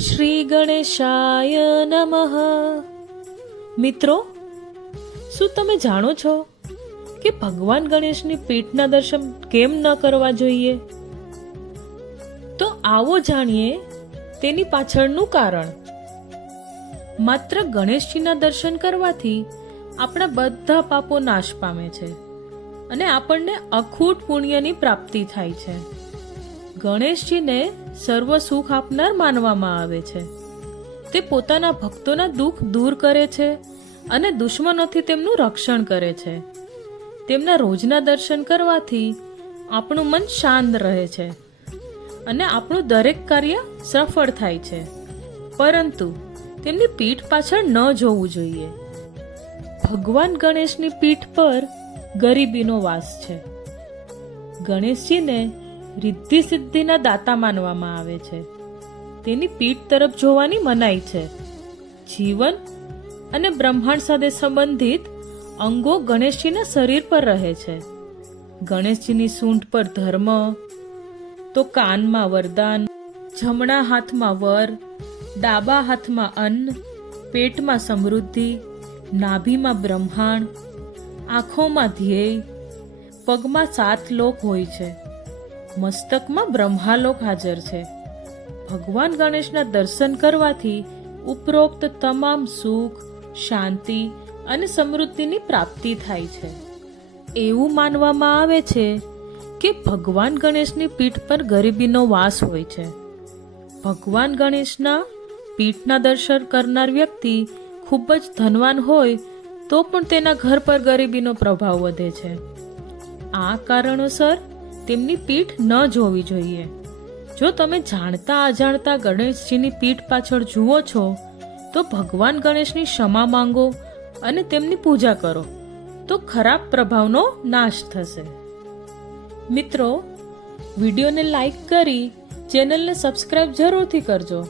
શ્રી ગણેશાય નમઃ. મિત્રો, શું તમે જાણો છો કે ભગવાન ગણેશની પીઠના દર્શન કેમ ન કરવા જોઈએ? તો આવો જાણીએ તેની પાછળનું કારણ. માત્ર ગણેશજીના દર્શન કરવાથી આપણા બધા પાપો નાશ પામે છે અને આપણને અખૂટ પુણ્યની પ્રાપ્તિ થાય છે. ગણેશજીને સર્વ સુખ આપનાર માનવામાં આવે છે. તે પોતાના ભક્તોના દુઃખ દૂર કરે છે અને દુશ્મનોથી તેમનું રક્ષણ કરે છે. તેમના રોજના દર્શન કરવાથી આપણું મન શાંત રહે છે અને આપણું દરેક કાર્ય સફળ થાય છે. પરંતુ તેમની પીઠ પાછળ ન જોવું જોઈએ. ભગવાન ગણેશની પીઠ પર ગરીબીનો વાસ છે. ગણેશજીને રિદ્ધિ સિદ્ધિના દાતા માનવામાં આવે છે. તેની પીઠ તરફ જોવાની મનાઈ છે. જીવન અને બ્રહ્માંડ સાથે સંબંધિત અંગો ગણેશજીના શરીર પર રહે છે. ગણેશજીની સૂંઢ પર ધર્મ, તો કાનમાં વરદાન, જમણા હાથમાં વર, ડાબા હાથમાં અન્ન, પેટમાં સમૃદ્ધિ, નાભીમાં બ્રહ્માંડ, આંખોમાં ધ્યેય, પગમાં સાત લોક હોય છે. મસ્તકમાં બ્રહ્માલોક હાજર છે. ભગવાન ગણેશના દર્શન કરવાથી ઉપરોક્ત તમામ સુખ, શાંતિ અને સમૃદ્ધિની પ્રાપ્તિ થાય છે. એવું માનવામાં આવે છે કે ભગવાન ગણેશની પીઠ પર ગરીબીનો વાસ હોય છે. ભગવાન ગણેશના પીઠના દર્શન કરનાર વ્યક્તિ ખૂબ જ ધનવાન હોય તો પણ તેના ઘર પર ગરીબીનો પ્રભાવ વધે છે. આ કારણોસર તેમની પીઠ ન જોવી જોઈએ. જો તમે જાણતા અજાણતા ગણેશજીની પીઠ પાછળ જુઓ છો, તો ભગવાન ગણેશની ક્ષમા માંગો અને તેમની પૂજા કરો. તો ખરાબ પ્રભાવનો નાશ થશે. મિત્રો, વિડીયોને લાઈક કરી ચેનલને સબસ્ક્રાઇબ જરૂરથી કરજો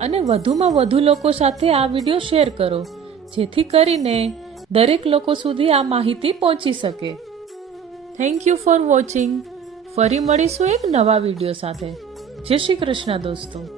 અને વધુમાં વધુ લોકો સાથે આ વીડિયો શેર કરો, જેથી કરીને દરેક લોકો સુધી આ માહિતી પહોંચી શકે. થેન્ક યુ ફોર વોચિંગ ફરી મળીશું એક નવા વીડિયો સાથે. જય શ્રી કૃષ્ણ દોસ્તો.